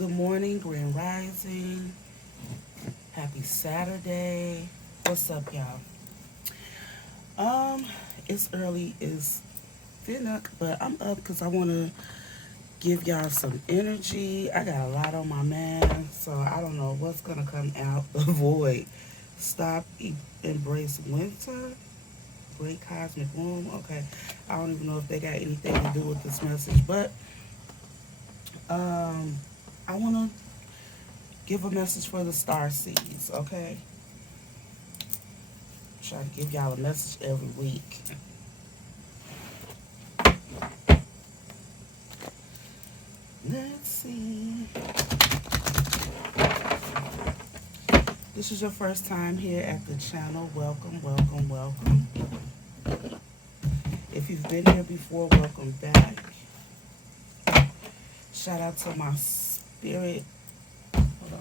Good morning, Grand Rising. Happy Saturday. What's up, y'all? Um, it's early, it's finna, but I'm up because I want to give y'all some energy. I got a lot on my mind, so I don't know what's gonna come out. Avoid. Stop. Embrace winter. Great cosmic womb. Okay, I don't even know if they got anything to do with this message, but um, I want to give a message for the star seeds. Okay, try to give y'all a message every week. Let's see. This is your first time here at the channel. Welcome, welcome, welcome. If you've been here before, welcome back. Shout out to my spirit. Hold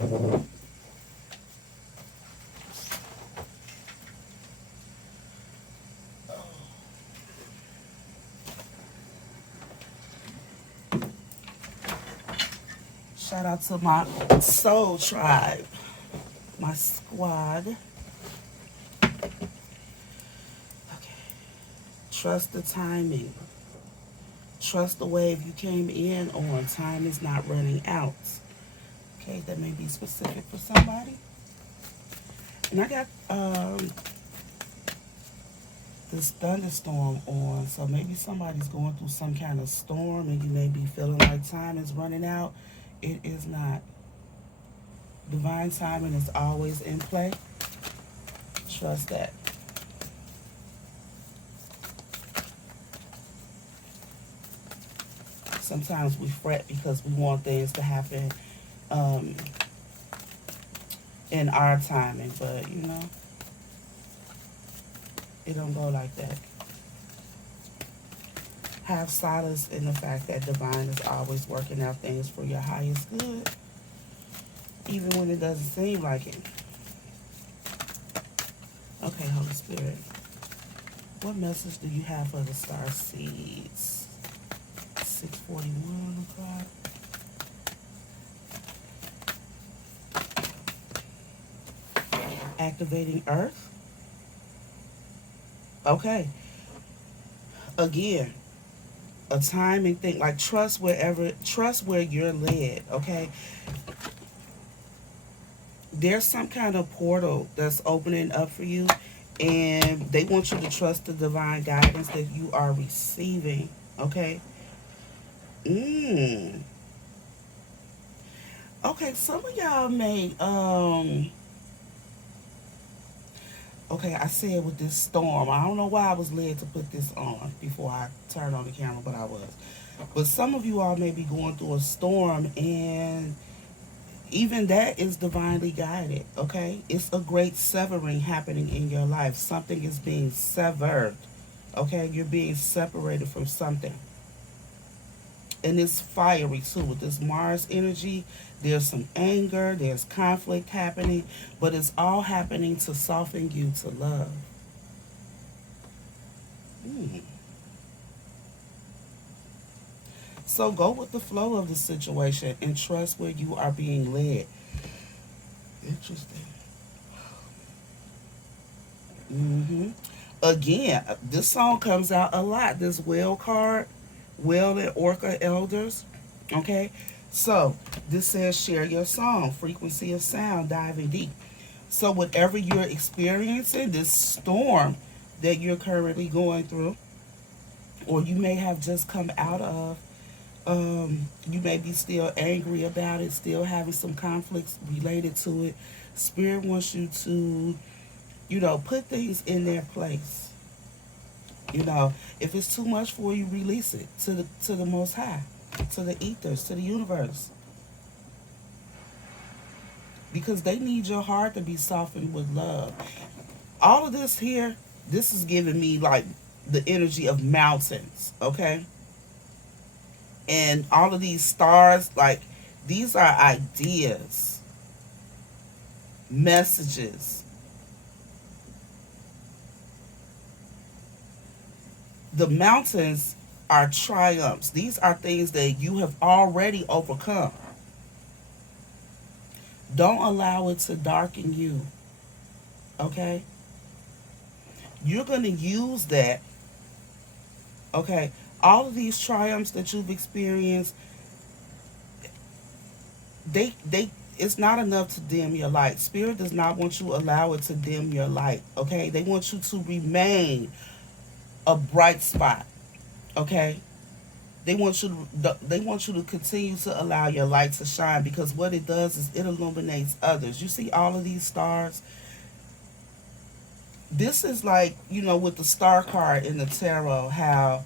on. Shout out to my soul tribe, my squad. Okay. Trust the timing. Trust the wave you came in on. Time is not running out. Okay, that may be specific for somebody. And I got this thunderstorm on, so maybe somebody's going through some kind of storm and you may be feeling like time is running out. It is not. Divine timing is always in play. Trust that. Sometimes we fret because we want things to happen um, in our timing, but it don't go like that. Have solace in the fact that divine is always working out things for your highest good, even when it doesn't seem like it. Okay, Holy Spirit, what message do you have for the star seeds? 6:41 o'clock. Activating Earth. Okay. Again, a time and think like trust where you're led. Okay. There's some kind of portal that's opening up for you, and they want you to trust the divine guidance that you are receiving. Okay. Mm. Okay, some of y'all may okay, I said with this storm, I don't know why I was led to put this on before I turned on the camera, but I was. But some of you all may be going through a storm, and even that is divinely guided, okay? It's a great severing happening in your life. Something is being severed, okay? You're being separated from something. And it's fiery too. With this Mars energy, there's some anger, there's conflict happening, but it's all happening to soften you to love. Mm. So go with the flow of the situation and trust where you are being led. Interesting. Again, this song comes out a lot. This whale card, whale and orca elders. Okay, so this says share your song, frequency of sound, diving deep. So whatever you're experiencing, this storm that you're currently going through, or you may have just come out of, you may be still angry about it, still having some conflicts related to it. Spirit wants you to, put things in their place. If it's too much for you, release it to the Most High, to the ethers, to the universe, because they need your heart to be softened with love. All of this here, this is giving me like the energy of mountains, okay? And all of these stars, like these are ideas, messages. The mountains are triumphs. These are things that you have already overcome. Don't allow it to darken you. Okay? You're going to use that. Okay? All of these triumphs that you've experienced, they it's not enough to dim your light. Spirit does not want you to allow it to dim your light. Okay? They want you to remain a bright spot. Okay? They want you to continue to allow your light to shine, because what it does is it illuminates others. You see all of these stars? This is like, with the star card in the tarot, how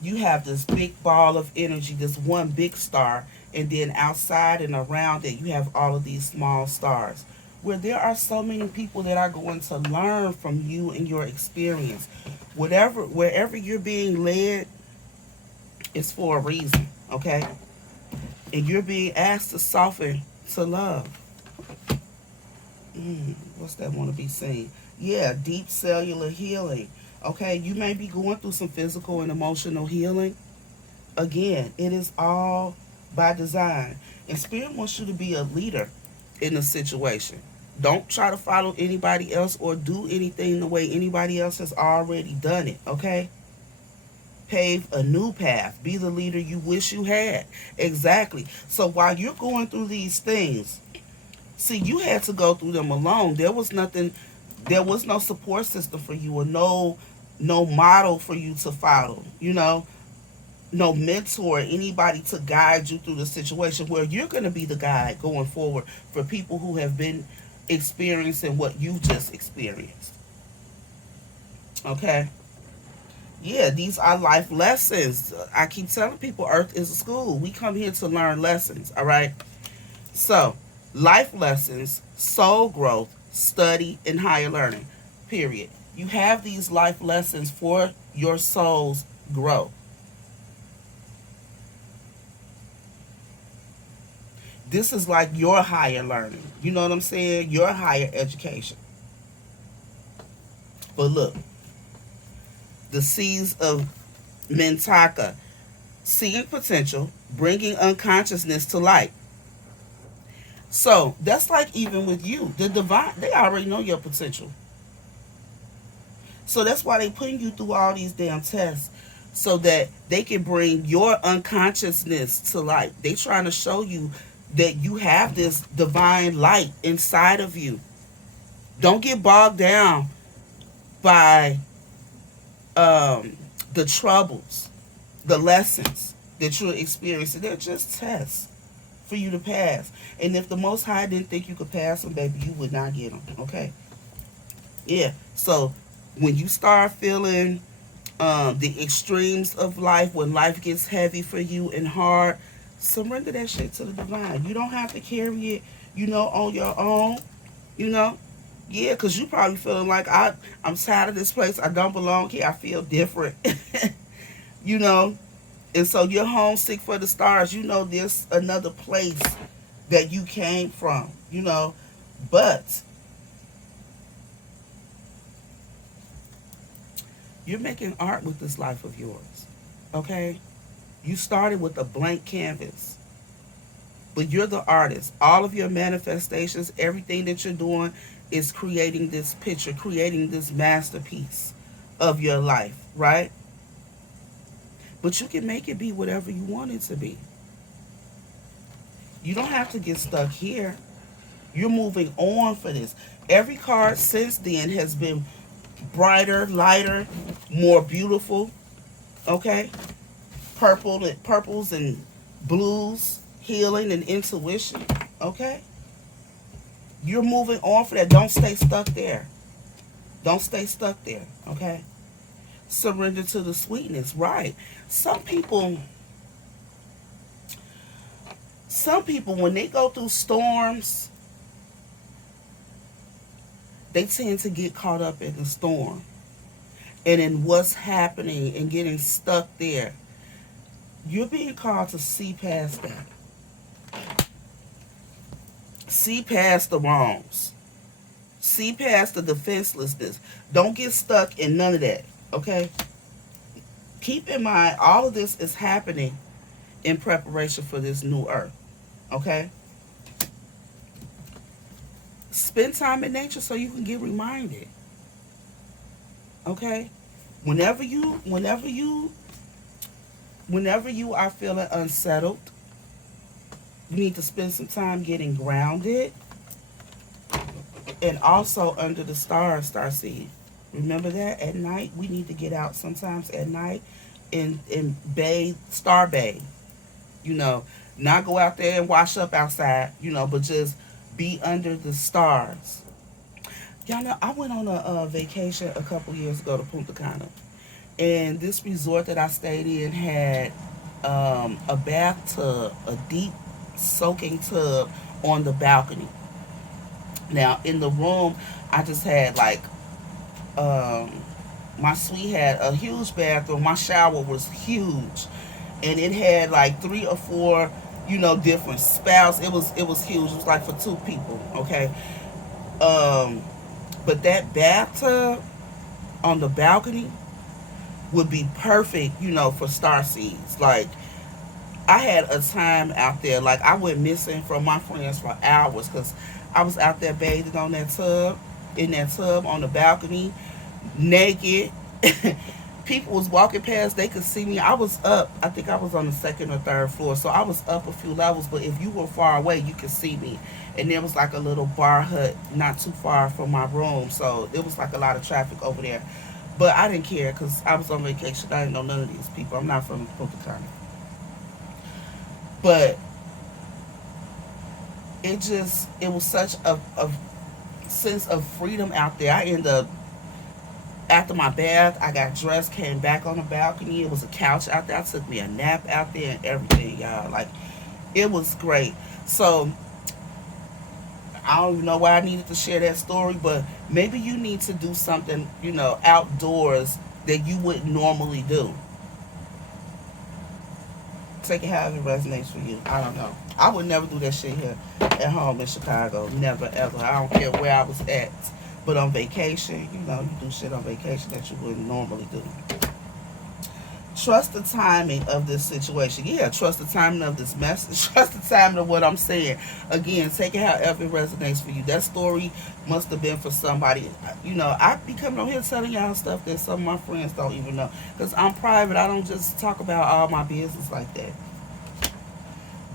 you have this big ball of energy, this one big star, and then outside and around it, you have all of these small stars. Where there are so many people that are going to learn from you and your experience. Wherever you're being led, it's for a reason, okay? And you're being asked to soften to love. What's that want to be seen? Yeah, deep cellular healing. Okay, you may be going through some physical and emotional healing. Again, it is all by design. And Spirit wants you to be a leader in the situation. Don't try to follow anybody else or do anything the way anybody else has already done it, okay? Pave a new path. Be the leader you wish you had. Exactly. So while you're going through these things, see, you had to go through them alone. There was no support system for you, or no model for you to follow, no mentor, anybody to guide you through the situation, where you're going to be the guide going forward for people who have been experiencing what you've just experienced. Okay? Yeah, these are life lessons. I keep telling people Earth is a school. We come here to learn lessons, all right? So, life lessons, soul growth, study, and higher learning, period. You have these life lessons for your soul's growth. This is like your higher learning. You know what I'm saying? Your higher education. But look, the seeds of Mintaka, seeing potential, bringing unconsciousness to light. So that's like even with you, the divine, they already know your potential. So that's why they putting you through all these damn tests, so that they can bring your unconsciousness to light. They trying to show you that you have this divine light inside of you. Don't get bogged down by the troubles, the lessons that you're experiencing. They're just tests for you to pass. And if the Most High didn't think you could pass them, baby, you would not get them. Okay? Yeah. So when you start feeling the extremes of life, when life gets heavy for you and hard, surrender that shit to the divine. You don't have to carry it, on your own. Yeah, because you probably feeling like, I'm tired of this place. I don't belong here. I feel different. you know. And so you're homesick for the stars. There's another place that you came from, But you're making art with this life of yours, okay? You started with a blank canvas, but you're the artist. All of your manifestations, everything that you're doing is creating this picture, creating this masterpiece of your life, right? But you can make it be whatever you want it to be. You don't have to get stuck here. You're moving on for this. Every card since then has been brighter, lighter, more beautiful, okay? Purples and blues, healing and intuition, okay? You're moving on for that. Don't stay stuck there. Don't stay stuck there, okay? Surrender to the sweetness, right? Some people, when they go through storms, they tend to get caught up in the storm and in what's happening and getting stuck there. You're being called to see past that. See past the wrongs. See past the defenselessness. Don't get stuck in none of that, okay? Keep in mind, all of this is happening in preparation for this new earth. Okay? Spend time in nature so you can get reminded. Okay? Whenever you whenever you whenever you are feeling unsettled, you need to spend some time getting grounded and also under the stars, starseed. Remember that at night we need to get out sometimes at night and bathe, star bathe. You know, not go out there and wash up outside. But just be under the stars. Y'all know I went on a vacation a couple years ago to Punta Cana, and this resort that I stayed in had a bathtub, a deep soaking tub on the balcony. Now in the room, I just had like um, my suite had a huge bathroom. My shower was huge, and it had like three or four, different spouts. It was huge. It was like for two people. Okay, um, but that bathtub on the balcony would be perfect, for star seeds. Like I had a time out there, like I went missing from my friends for hours because I was out there bathing on that tub, in that tub on the balcony, naked. People was walking past, they could see me. I was up, I think I was on the second or third floor, so I was up a few levels, but if you were far away, you could see me. And there was like a little bar hut not too far from my room, so it was like a lot of traffic over there. But I didn't care because I was on vacation. I didn't know none of these people. I'm not from Punta Cana. But it was such a sense of freedom out there. I ended up, after my bath, I got dressed, came back on the balcony. It was a couch out there. I took me a nap out there and everything, y'all. Like, it was great. So, I don't even know why I needed to share that story, but maybe you need to do something, outdoors that you wouldn't normally do. Take it however it resonates for you. I don't know. I would never do that shit here at home in Chicago. Never, ever. I don't care where I was at. But on vacation, you do shit on vacation that you wouldn't normally do. Trust the timing of this situation. Yeah, trust the timing of this message. Trust the timing of what I'm saying. Again, take it however it resonates for you. That story must have been for somebody. I be coming on here telling y'all stuff that some of my friends don't even know. Because I'm private. I don't just talk about all my business like that.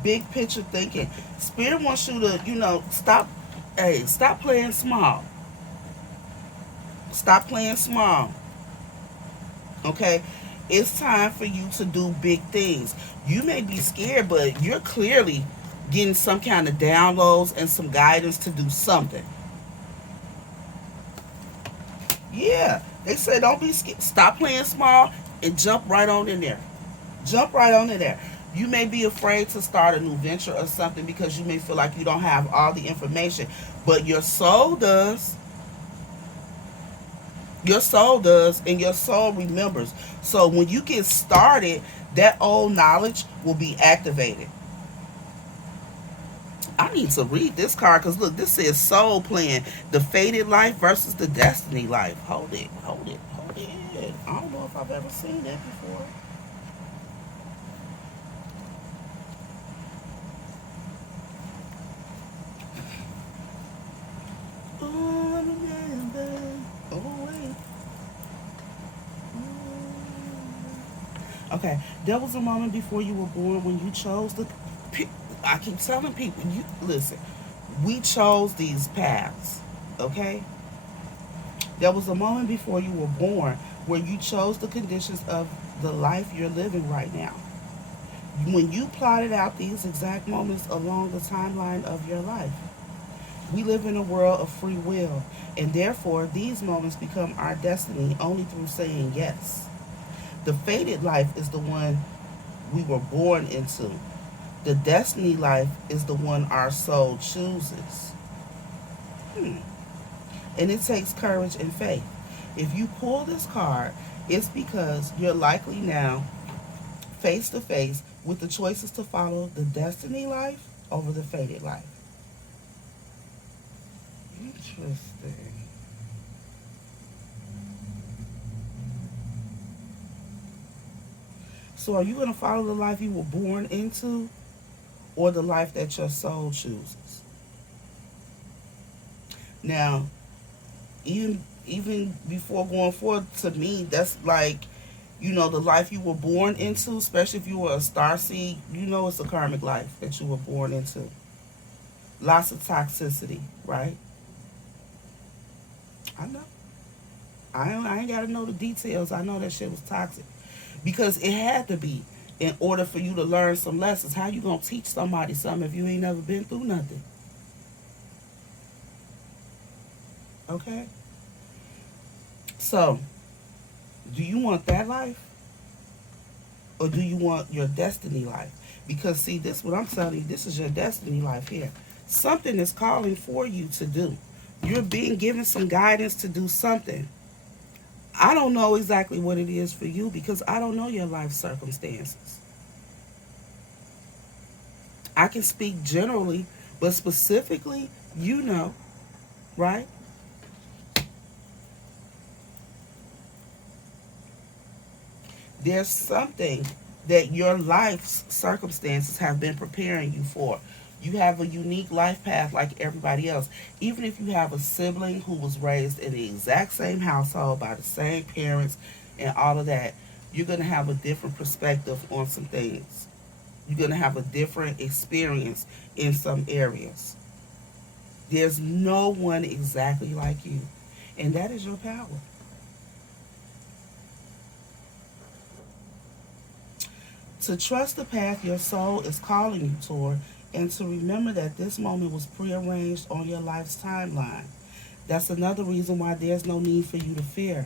Big picture thinking. Spirit wants you to, stop. Hey, stop playing small. Stop playing small. Okay? It's time for you to do big things. You may be scared, but you're clearly getting some kind of downloads and some guidance to do something. Yeah. They say don't be scared. Stop playing small and jump right on in there. Jump right on in there. You may be afraid to start a new venture or something because you may feel like you don't have all the information, but your soul does. Your soul does, and your soul remembers. So when you get started, that old knowledge will be activated. I need to read this card because look, this says soul plan, the fated life versus the destiny life. Hold it, hold it, hold it. I don't know if I've ever seen that before. Oh, I remember. Oh, wait. Okay, there was a moment before you were born when you chose the. I keep telling people, you listen. We chose these paths. Okay, there was a moment before you were born where you chose the conditions of the life you're living right now. When you plotted out these exact moments along the timeline of your life, we live in a world of free will, and therefore these moments become our destiny only through saying yes. The fated life is the one we were born into. The destiny life is the one our soul chooses. Hmm. And it takes courage and faith. If you pull this card, it's because you're likely now face to face with the choices to follow the destiny life over the fated life. Interesting. So are you going to follow the life you were born into or the life that your soul chooses? Now, even before going forward, to me, that's like, the life you were born into, especially if you were a star seed, it's a karmic life that you were born into. Lots of toxicity, right? I know. I ain't got to know the details. I know that shit was toxic because it had to be in order for you to learn some lessons. How you gonna teach somebody something if you ain't never been through nothing? Okay. So, do you want that life or do you want your destiny life? Because see, this is what I'm telling you. This is your destiny life here. Something is calling for you to do. You're being given some guidance to do something. I don't know exactly what it is for you because I don't know your life circumstances. I can speak generally, but specifically, right? There's something that your life's circumstances have been preparing you for. You have a unique life path like everybody else. Even if you have a sibling who was raised in the exact same household by the same parents and all of that, you're going to have a different perspective on some things. You're going to have a different experience in some areas. There's no one exactly like you, and that is your power. To trust the path your soul is calling you toward, and to remember that this moment was prearranged on your life's timeline. That's another reason why there's no need for you to fear.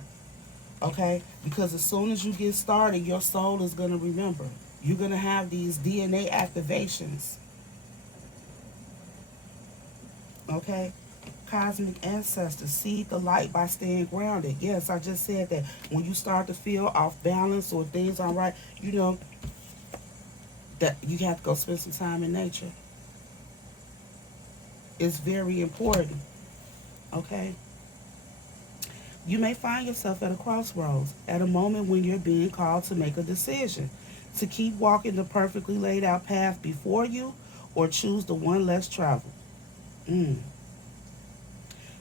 Okay? Because as soon as you get started, your soul is going to remember. You're going to have these DNA activations. Okay? Cosmic ancestors seed the light by staying grounded. Yes, I just said that. When you start to feel off balance or things aren't right, that you have to go spend some time in nature. It's very important. Okay? You may find yourself at a crossroads, at a moment when you're being called to make a decision, to keep walking the perfectly laid out path before you or choose the one less traveled. Mm.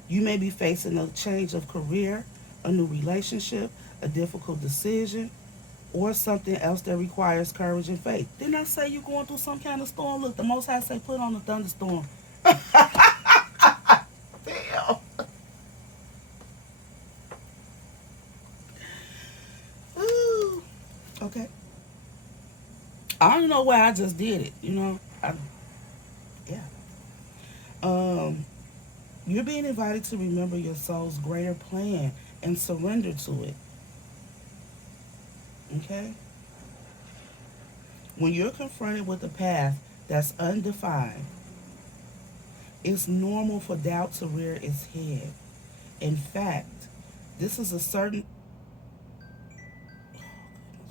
You may be facing a change of career, a new relationship, a difficult decision, or something else that requires courage and faith. Didn't I say you're going through some kind of storm? Look, the Most High say put on a thunderstorm. Damn. Ooh. Okay. I don't know why I just did it. Yeah. Um, you're being invited to remember your soul's greater plan and surrender to it. Okay. When you're confronted with a path that's undefined, it's normal for doubt to rear its head. In fact, this is a certain.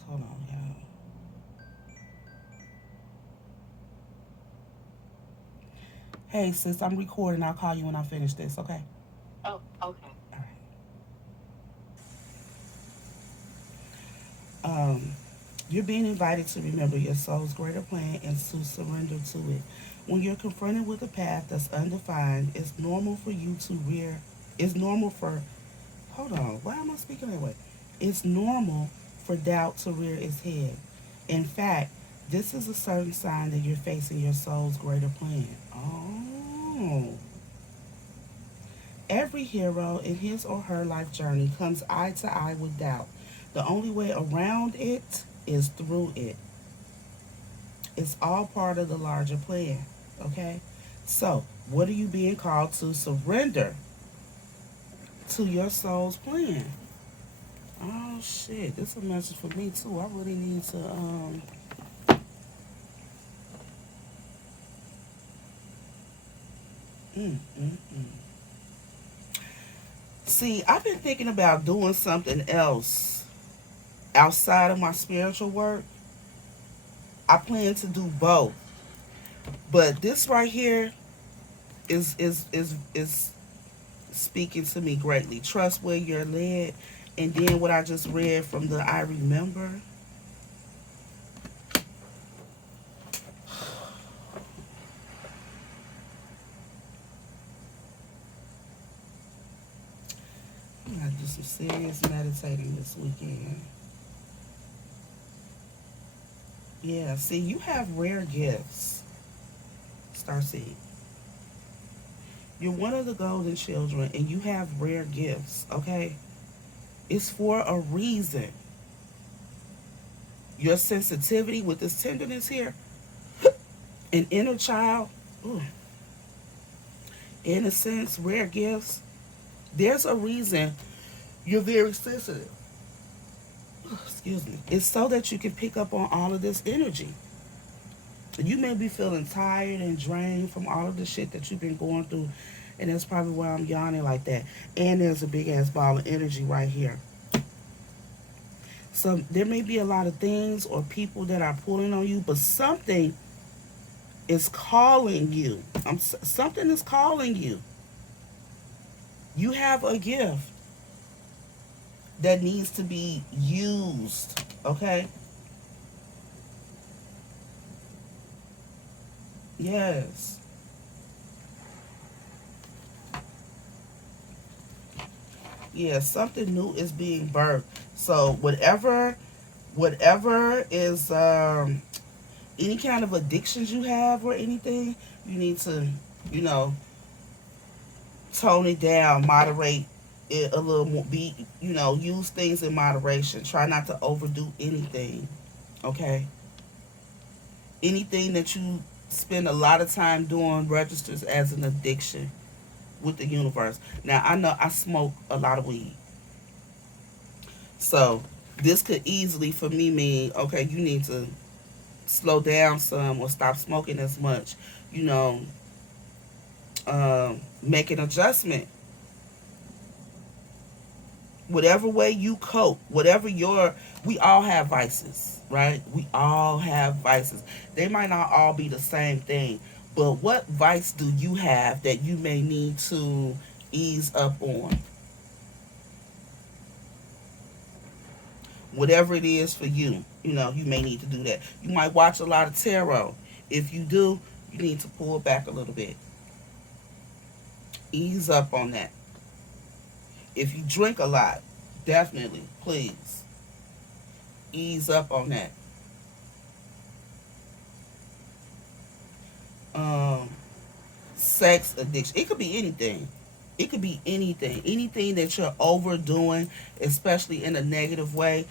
Hold on, y'all. Hey, sis, I'm recording. I'll call you when I finish this, okay? Oh, okay. All right. You're being invited to remember your soul's greater plan and to surrender to it. When you're confronted with a path that's undefined, it's normal for you to rear. It's normal for. Hold on. Why am I speaking that way? It's normal for doubt to rear its head. In fact, this is a certain sign that you're facing your soul's greater plan. Oh. Every hero in his or her life journey comes eye to eye with doubt. The only way around it is through it. It's all part of the larger plan. Okay? So, what are you being called to surrender to your soul's plan? Oh shit, this is a message for me too. I really need to mm, mm, mm. See, I've been thinking about doing something else outside of my spiritual work. I plan to do both. But this right here is speaking to me greatly. Trust where you're led. And then what I just read from the I Remember. do some serious meditating this weekend. Yeah, see, you have rare gifts, Starseed. You're one of the golden children and you have rare gifts, okay? It's for a reason. Your sensitivity with this tenderness here, an inner child, ooh, innocence, rare gifts. There's a reason you're very sensitive. Excuse me. It's so that you can pick up on all of this energy. You may be feeling tired and drained from all of the shit that you've been going through, and that's probably why I'm yawning like that. And there's a big ass ball of energy right here. So there may be a lot of things or people that are pulling on you, but something is calling you. Something is calling you. You have a gift that needs to be used, okay? Yes. Yeah, something new is being birthed. So whatever is any kind of addictions you have or anything, you need to, you know, tone it down, moderate it a little more, be, use things in moderation. Try not to overdo anything. Okay? Anything that you spend a lot of time doing registers as an addiction with the universe. Now, I know I smoke a lot of weed. So, this could easily, for me, mean, okay, you need to slow down some or stop smoking as much. Make an adjustment. Whatever way you cope, we all have vices, right? We all have vices. They might not all be the same thing, but what vice do you have that you may need to ease up on? Whatever it is for you, you may need to do that. You might watch a lot of tarot. If you do, you need to pull back a little bit. Ease up on that. If you drink a lot, definitely, please, ease up on that. Sex addiction. It could be anything. It could be anything. Anything that you're overdoing, especially in a negative way,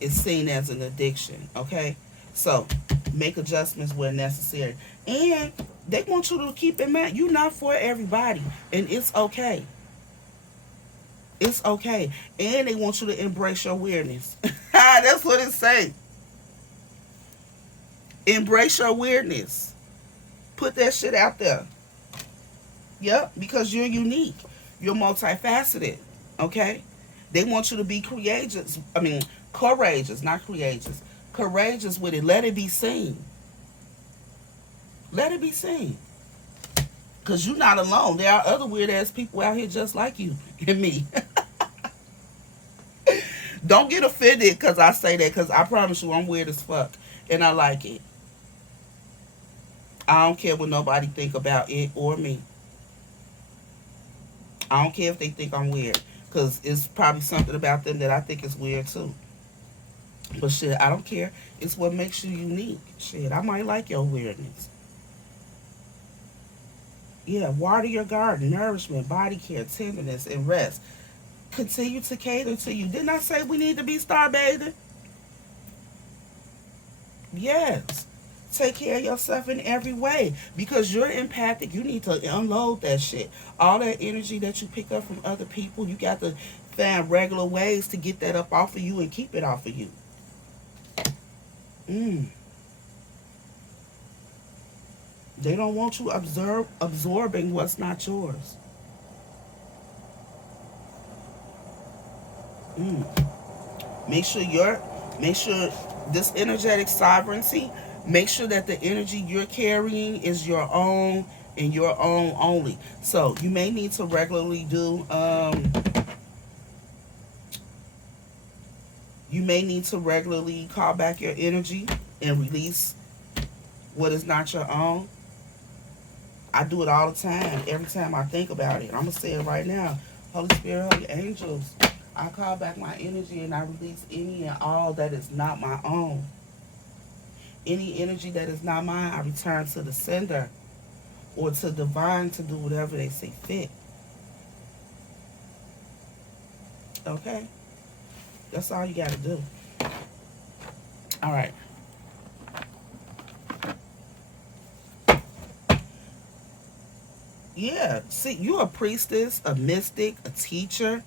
is seen as an addiction, okay? So, make adjustments where necessary. And they want you to keep in mind, you're not for everybody, and it's okay. It's okay. And they want you to embrace your weirdness. That's what it say. Embrace your weirdness. Put that shit out there. Yep, because you're unique. You're multifaceted. Okay? They want you to be courageous, not courageous. Courageous with it. Let it be seen. Let it be seen. Because you're not alone. There are other weird ass people out here just like you and me. Don't get offended because I say that, because I promise you I'm weird as fuck. And I like it. I don't care what nobody think about it or me. I don't care if they think I'm weird, because it's probably something about them that I think is weird too. But shit, I don't care. It's what makes you unique. Shit, I might like your weirdness. Yeah, water your garden, nourishment, body care, tenderness, and rest. Continue to cater to you. Didn't I say we need to be starbathing? Yes. Take care of yourself in every way, because you're empathic. You need to unload that shit. All that energy that you pick up from other people, you got to find regular ways to get that up off of you and keep it off of you. They don't want you absorbing what's not yours. Make sure this energetic sovereignty, make sure that the energy you're carrying is your own and your own only. So you may need to regularly call back your energy and release what is not your own. I do it all the time. Every time I think about it, I'm gonna say it right now. Holy Spirit, holy angels, I call back my energy and I release any and all that is not my own. Any energy that is not mine, I return to the sender or to divine to do whatever they see fit. Okay? That's all you got to do. All right. Yeah. See, you're a priestess, a mystic, a teacher.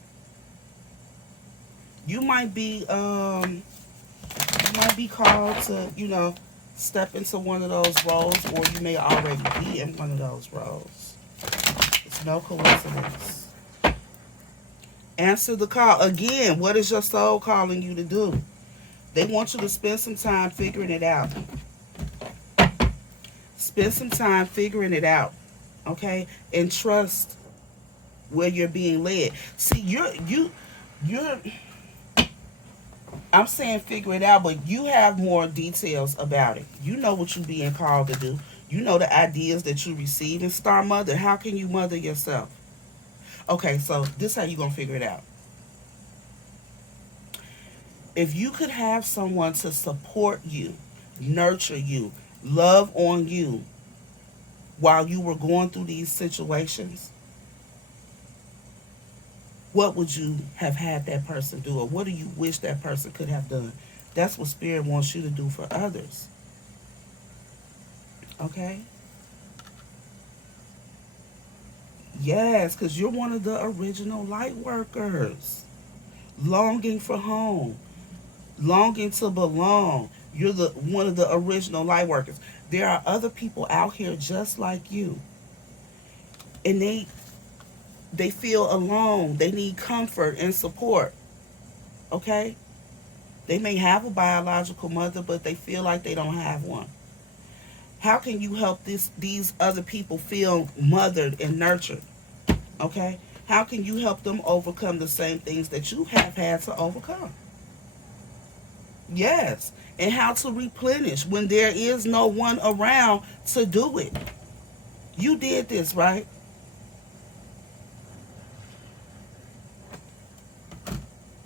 You might be called to, step into one of those roles, or you may already be in one of those roles. It's no coincidence. Answer the call. Again, what is your soul calling you to do? They want you to spend some time figuring it out. Spend some time figuring it out. Okay? And trust where you're being led. See, you're I'm saying figure it out, but you have more details about it. You know what you're being called to do. You know the ideas that you receive. And Star Mother, how can you mother yourself? Okay, so this is how you're going to figure it out. If you could have someone to support you, nurture you, love on you while you were going through these situations, what would you have had that person do? Or what do you wish that person could have done? That's what Spirit wants you to do for others. Okay? Yes, because you're one of the original light workers. Longing for home. Longing to belong. You're the one of the original light workers. There are other people out here just like you. And they feel alone. They need comfort and support. Okay? They may have a biological mother, but they feel like they don't have one. How can you help these other people feel mothered and nurtured? Okay? How can you help them overcome the same things that you have had to overcome? Yes. And how to replenish when there is no one around to do it. You did this, right?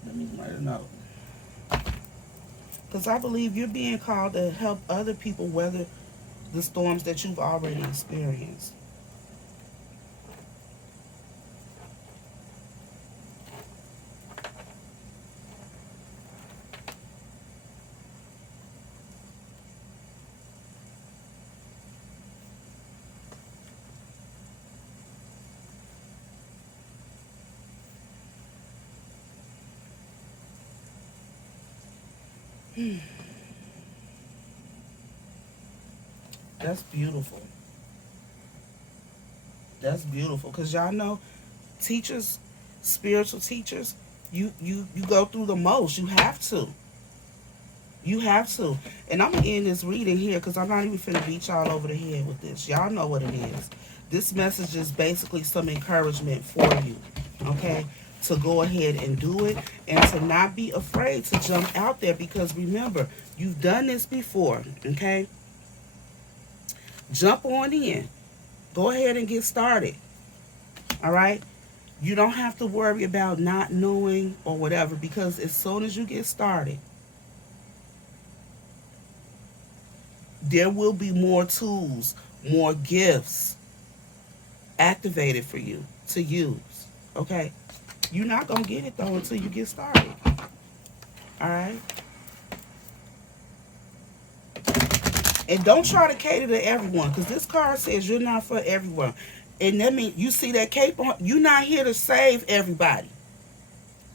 Let me write a note. Because I believe you're being called to help other people weather the storms that you've already experienced. That's beautiful. That's beautiful. Because y'all know, teachers, spiritual teachers, you go through the most. You have to. You have to. And I'm going to end this reading here because I'm not even finna beat y'all over the head with this. Y'all know what it is. This message is basically some encouragement for you. Okay? To go ahead and do it and to not be afraid to jump out there because remember, you've done this before. Okay? Jump on in. Go ahead and get started. All right? You don't have to worry about not knowing or whatever because as soon as you get started, there will be more tools, more gifts activated for you to use. Okay? You're not going to get it though until you get started. All right? And don't try to cater to everyone because this card says you're not for everyone. And that means you see that cape on, you're not here to save everybody.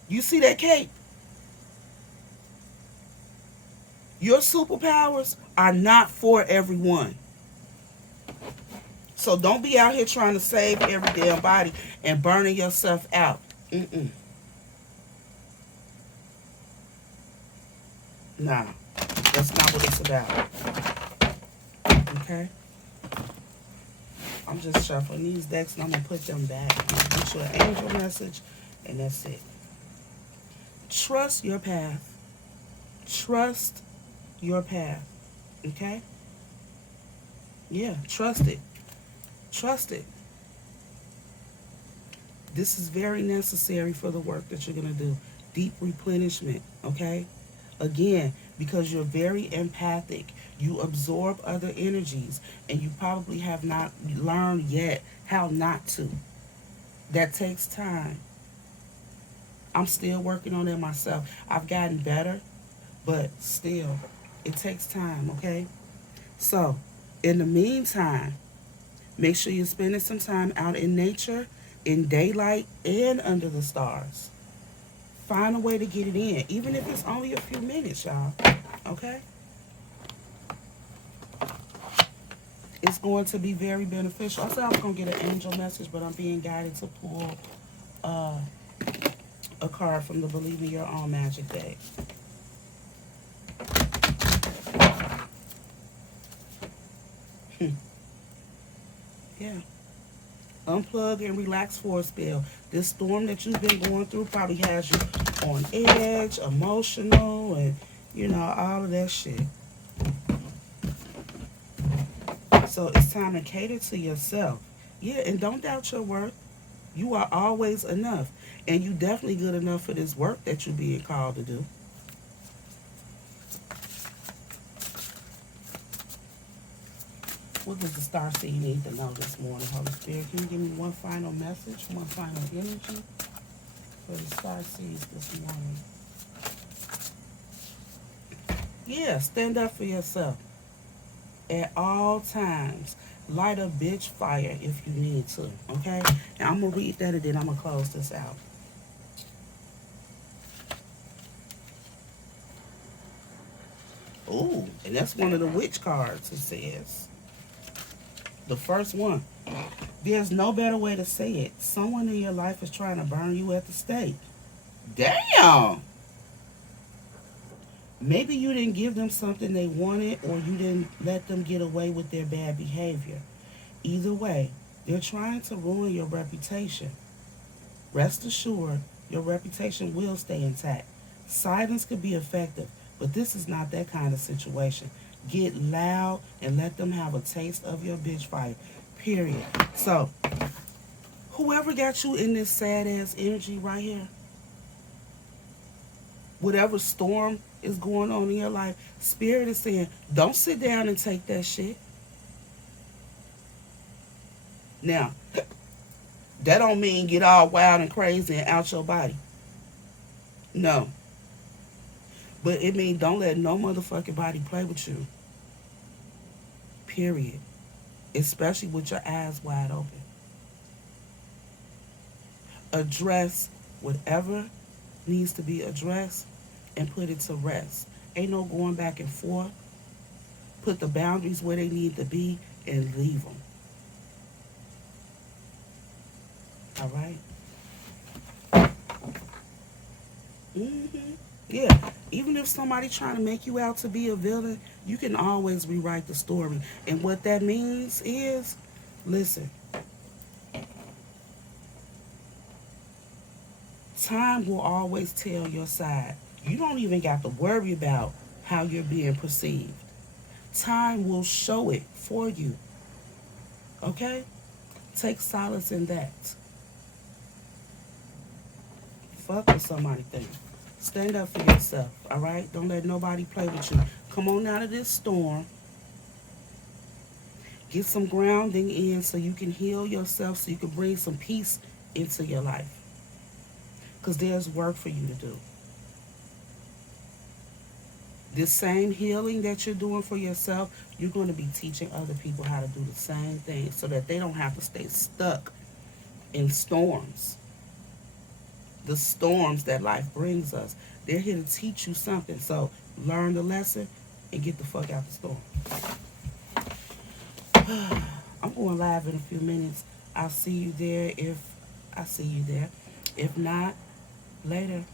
You see that cape? Your superpowers are not for everyone. So don't be out here trying to save every damn body and burning yourself out. Mm-mm. Nah, that's not what it's about. Okay? I'm just shuffling these decks and I'm going to put them back. Get you an angel message and that's it. Trust your path. Trust your path. Okay? Yeah, trust it. Trust it. This is very necessary for the work that you're going to do. Deep replenishment, okay? Again, because you're very empathic, you absorb other energies, and you probably have not learned yet how not to. That takes time. I'm still working on it myself. I've gotten better, but still, it takes time, okay? So, in the meantime, make sure you're spending some time out in nature, in daylight, and under the stars. Find a way to get it in, even if it's only a few minutes, y'all. Okay? It's going to be very beneficial. I said I was going to get an angel message, but I'm being guided to pull uh, a card from the Believe in Your Own Magic deck. Yeah. Unplug and relax for a spell. This storm that you've been going through probably has you on edge, emotional, and, all of that shit. So it's time to cater to yourself. Yeah, and don't doubt your worth. You are always enough. And you definitely good enough for this work that you're being called to do. What does the star seed need to know this morning, Holy Spirit? Can you give me one final message, one final energy for the star seeds this morning? Yeah, stand up for yourself at all times. Light a bitch fire if you need to, okay? And I'm going to read that and then I'm going to close this out. Ooh, and that's one of the witch cards, it says. The first one. There's no better way to say it. Someone in your life is trying to burn you at the stake. Damn! Maybe you didn't give them something they wanted, or you didn't let them get away with their bad behavior. Either way, they're trying to ruin your reputation. Rest assured, your reputation will stay intact. Silence could be effective, but this is not that kind of situation. Get loud and let them have a taste of your bitch fire. Period. So, whoever got you in this sad ass energy right here, whatever storm is going on in your life, Spirit is saying, don't sit down and take that shit. Now, that don't mean get all wild and crazy and out your body. No. But it means don't let no motherfucking body play with you. Period. Especially with your eyes wide open. Address whatever needs to be addressed and put it to rest. Ain't no going back and forth. Put the boundaries where they need to be and leave them. All right? Yeah. Even if somebody trying to make you out to be a villain, you can always rewrite the story. And what that means is, listen, time will always tell your side. You don't even got to worry about how you're being perceived. Time will show it for you. Okay? Take solace in that. Fuck what somebody think. Stand up for yourself, all right? Don't let nobody play with you. Come on out of this storm. Get some grounding in so you can heal yourself, so you can bring some peace into your life. Because there's work for you to do. This same healing that you're doing for yourself, you're going to be teaching other people how to do the same thing so that they don't have to stay stuck in storms. The storms that life brings us. They're here to teach you something. So learn the lesson and get the fuck out the storm. I'm going live in a few minutes. I'll see you there if I see you there. If not, later.